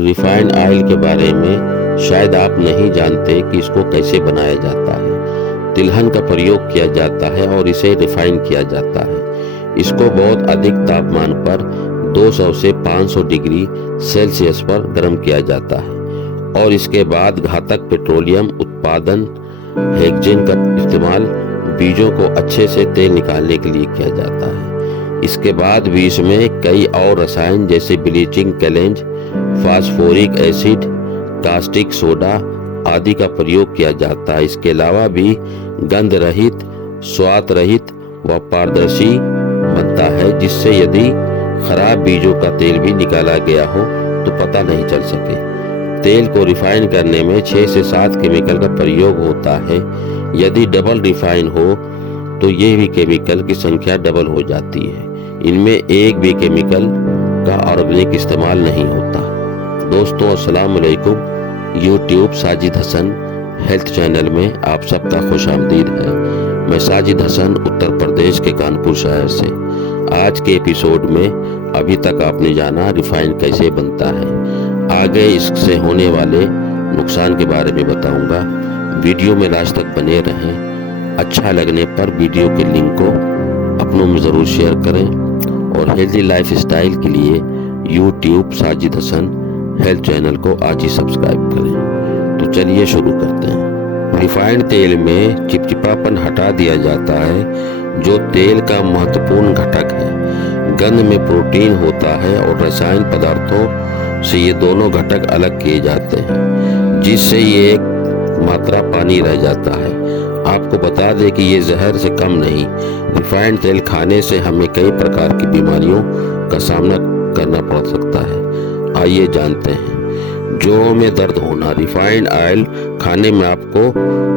Refined oil के बारे में शायद आप नहीं जानते कि इसको कैसे बनाया जाता है। तिलहन का प्रयोग किया जाता है और इसे रिफाइन किया जाता है। इसको बहुत अधिक तापमान पर 200 से 500 डिग्री सेल्सियस पर गर्म किया जाता है और इसके बाद घातक पेट्रोलियम उत्पादन हेक्सेन का इस्तेमाल बीजों को अच्छे से तेल निकालने के लिए किया जाता है। इसके बाद भी इसमें कई और रसायन जैसे ब्लीचिंग कैलेंज, फास्फोरिक एसिड, कास्टिक सोडा आदि का प्रयोग किया जाता है। इसके अलावा भी गंध रहित, स्वाद रहित व पारदर्शी बनता है, जिससे यदि खराब बीजों का तेल भी निकाला गया हो तो पता नहीं चल सके। तेल को रिफाइन करने में 6 से 7 केमिकल का प्रयोग होता है। यदि डबल रिफाइन हो तो ये भी केमिकल की संख्या डबल हो जाती है। इनमें एक भी केमिकल का ऑर्गेनिक इस्तेमाल नहीं होता। दोस्तों अस्सलाम वालेकुम। YouTube Sajid Hasan health channel में आप सबका खुशामदीद है। मैं साजिद हसन उत्तर प्रदेश के कानपुर शहर से। आज के एपिसोड में अभी तक आपने जाना रिफाइन कैसे बनता है। आगे इससे होने वाले नुकसान के बारे में बताऊंगा। वीडियो में लास्ट तक बने रहें। अच्छा लगने पर वीडियो के लिंक को अपनों में ज़रूर शेयर करें और हेल्दी लाइफ स्टाइल के लिए YouTube Sajid Hasan health channel को आज ही सब्सक्राइब करें। तो चलिए शुरू करते हैं। रिफाइंड तेल में चिपचिपापन हटा दिया जाता है, जो तेल का महत्वपूर्ण घटक है। गंध में प्रोटीन होता है और रासायनिक पदार्थों से ये दोनों घटक अलग किए जाते हैं, जिससे ये एक मात्रा पानी रह जाता है। आपको बता दें कि ये जहर से कम नहीं। रिफाइंड तेल खाने से हमें कई प्रकार की बीमारियों का सामना करना पड़ सकता है। आइए जानते हैं। जोड़ों में दर्द होना। रिफाइंड ऑयल खाने में आपको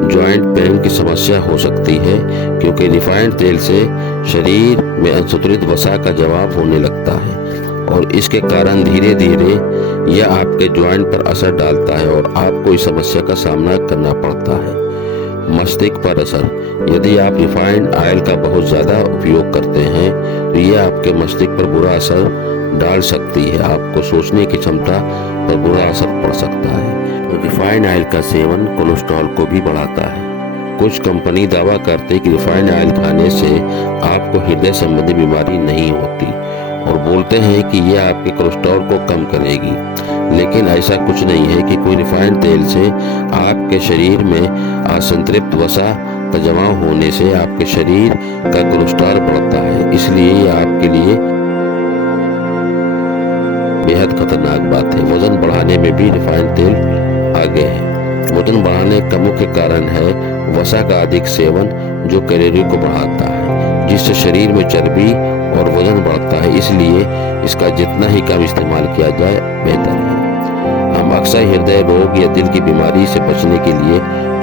जॉइंट पेन की समस्या हो सकती है, क्योंकि रिफाइंड तेल से शरीर में असंतुलित वसा का जवाब होने लगता है और इसके कारण धीरे धीरे यह आपके जॉइंट पर असर डालता है और आपको इस समस्या का सामना करना पड़ता है। मस्तिष्क पर असर। यदि आप रिफाइंड ऑयल का बहुत ज़्यादा उपयोग करते हैं तो यह आपके मस्तिष्क पर बुरा असर डाल सकती है। आपको सोचने की क्षमता पर बुरा असर पड़ सकता है। तो रिफाइंड ऑयल का सेवन कोलेस्ट्रॉल को भी बढ़ाता है। कुछ कंपनी दावा करते कि रिफाइंड ऑयल खाने से आपको हृदय संबंधी बीमारी नहीं होती और बोलते हैं कि यह आपके कोलेस्ट्रॉल को कम करेगी, लेकिन ऐसा कुछ नहीं है कि कोई रिफाइंड तेल से आपके शरीर में असंतृप्त वसा का जमा होने से आपके शरीर का कोलेस्ट्रॉल बढ़ता है। इसलिए यह आपके लिए बेहद खतरनाक बात है। वजन बढ़ाने में भी रिफाइंड तेल आगे है। वजन बढ़ाने का मुख्य कारण है वसा का अधिक सेवन, जो कैलोरी को बढ़ाता है, जिससे शरीर में चर्बी और वजन बढ़ता है। इसलिए इसका जितना ही कम इस्तेमाल किया जाए बेहतर है। हम अक्सर हृदय रोग या दिल की बीमारी से बचने के लिए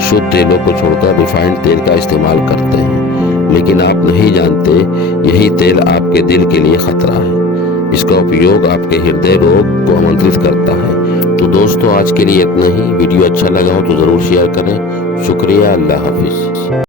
शुद्ध तेलों को छोड़कर रिफाइंड तेल का इस्तेमाल करते हैं, लेकिन आप नहीं जानते यही तेल आपके दिल के लिए खतरा है। इसका उपयोग आपके हृदय रोग को आमंत्रित करता है। तो दोस्तों आज के लिए इतना ही। वीडियो अच्छा लगा हो तो ज़रूर शेयर करें। शुक्रिया। अल्लाह हाफिज।